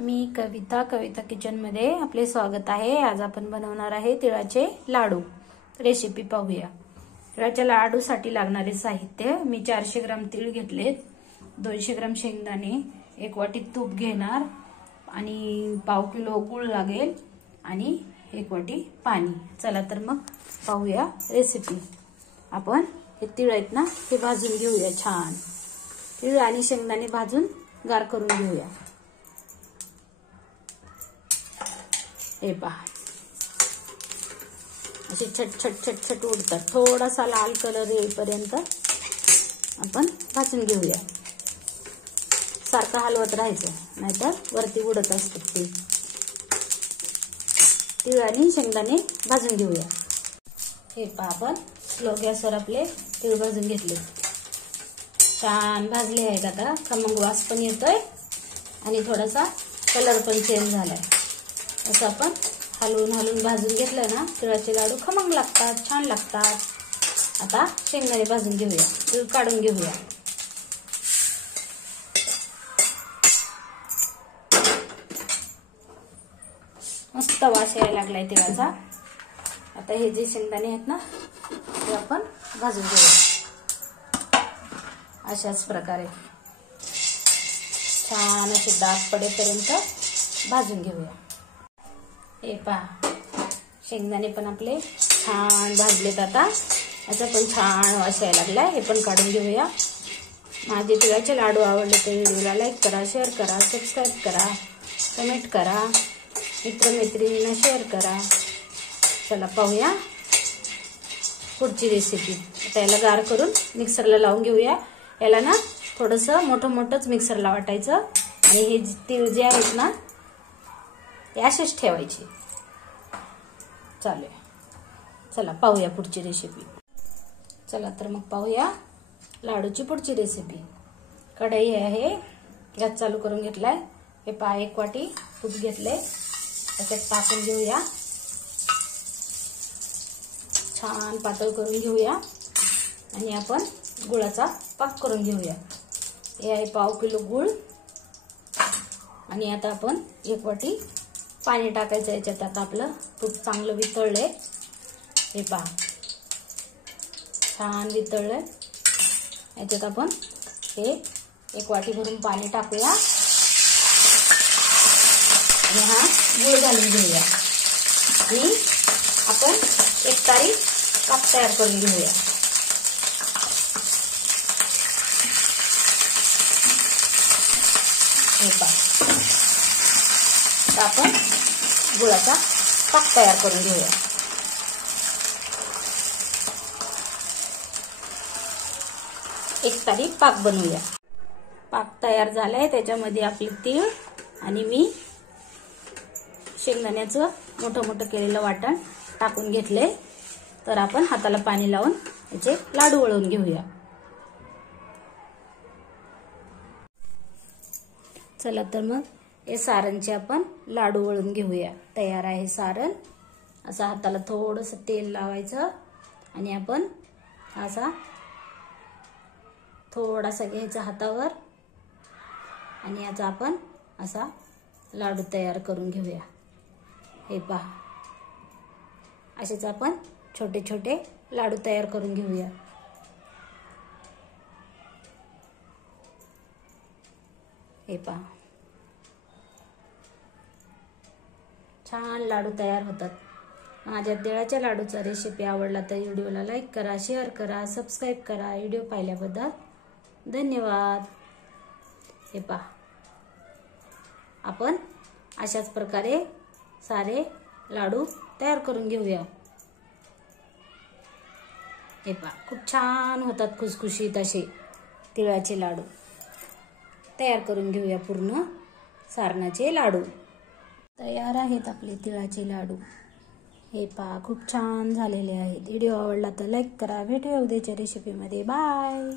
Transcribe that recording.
मी कविता किचनमध्ये आपले स्वागत आहे। आज आपण बनवणार आहे तिळाचे लाडू। रेसिपी पाहूया। तिळाच्या लाडूसाठी लागणारे साहित्य मी 400 ग्राम तीळ घेतलेत, 200 ग्राम शेंगदाणे, 1 वाटी तूप घेणार आणि पाव किलो गूळ लागेल आणि 1 वाटी पाणी। चला तर मग पाहूया रेसिपी। आपण हे तीळ आहेत ना हे भाजून घेऊया छान। तीळ आणि शेंगदाणे भाजून गार करून घेऊया। हे पहा असे छट छट छट छट उडतात। थोडासा लाल कलर येईपर्यंत आपण भाजून घेऊया। सारखं हलवत राहायचं, नाहीतर वरती उडत असतात ते। तीळ आणि शेंगदाणे भाजून घेऊया। हे पहा आपण स्लो गॅसवर आपले तीळ भाजून घेतले, छान भाजले आहेत। आता खमंग वास पण येतोय आणि थोडासा कलर पण चेंज झालाय। असं आपण हलवून हलवून भाजून घेतलं ना तिळाचे लाडू खमंग लागतात, छान लागतात। आता शेंगदाणे भाजून घेऊया, तीळ काढून घेऊया। मस्त वास यायला लागलाय तिळाचा। आता हे जे शेंगदाणे आहेत ना ते आपण भाजून घेऊया अशाच प्रकारे। छान असे डाग पडेपर्यंत भाजून घेऊया। हे पहा शेंगदाणे पण आपले छान भाजलेत। आता याचा पण छान वास यायला लागलाय, हे पण काढून घेऊया। माझे तिळाचे लाडू आवडले तर व्हिडिओला लाईक करा, शेअर करा, सबस्क्राईब करा, कमेंट करा, मित्रमैत्रिणींना शेअर करा। चला पाहूया पुढची रेसिपी। आता याला गार करून मिक्सरला लावून घेऊया। याला ना थोडंसं मोठं मोठंच मिक्सरला वाटायचं आणि हे तीळ जे आहेत ना ते असेच ठेवायचे। चालेल, चला पाहूया पुढची रेसिपी। चला तर मग पाहूया लाडूची पुढची रेसिपी। कढई आहे, गॅस चालू करून घेतलाय। हे पहा 1 वाटी तूप घेतले, त्याच्यात टाकून घेऊया। छान पातळ करून घेऊया आणि आपण गुळाचा पाक करून घेऊया। हे आहे पाव किलो गूळ आणि आता आपण 1 वाटी पाणी टाकायचं याच्यात। आता आपलं तूप चांगलं वितळलंय, हे पहा छान वितळलंय। याच्यात आपण हे 1 वाटी भरून पाणी टाकूया आणि हा गूळ घालून घेऊया आणि आपण एक तारी पाक तयार करून घेऊया। हे पहा आता आपण गुळाचा पाक तयार करून घेऊया। एक तारी पाक बनवूया। पाक तयार झालाय, त्याच्यामध्ये आपले तीळ आणि मी शेंगदाण्याचं मोठं मोठं केलेलं वाटण टाकून घेतले। तर आपण हाताला पाणी लावून याचे लाडू वळून घेऊया। चला तर मग हे सारणचे आपण लाडू वळून घेऊया। तयार आहे सारण। असं हाताला थोडंसं तेल लावायचं आणि आपण असा थोडासा घ्यायचा हातावर आणि याचा आपण असा लाडू तयार करून घेऊया। हे पहा असेच आपण छोटे छोटे लाडू तयार करून घेऊया। हे पहा छान लाडू तयार होतात। माझ्या तिळाच्या लाडूचा रेसिपी आवडला तर व्हिडिओला लाईक करा, शेअर करा, सबस्क्राईब करा। व्हिडिओ पाहिल्याबद्दल धन्यवाद। हे पहा आपण अशाच प्रकारे सारे लाडू तयार करून घेऊया। हे पहा खूप छान होतात, खुसखुशीत असे तिळाचे लाडू। तयार करून घेऊया पूर्ण सारणाचे लाडू। तयार आहेत आपले तिळाचे लाडू। हे पहा खूप छान झालेले आहेत। व्हिडिओ आवडला तर लाईक करा। भेटूया उद्याच्या रेसिपीमध्ये। बाय।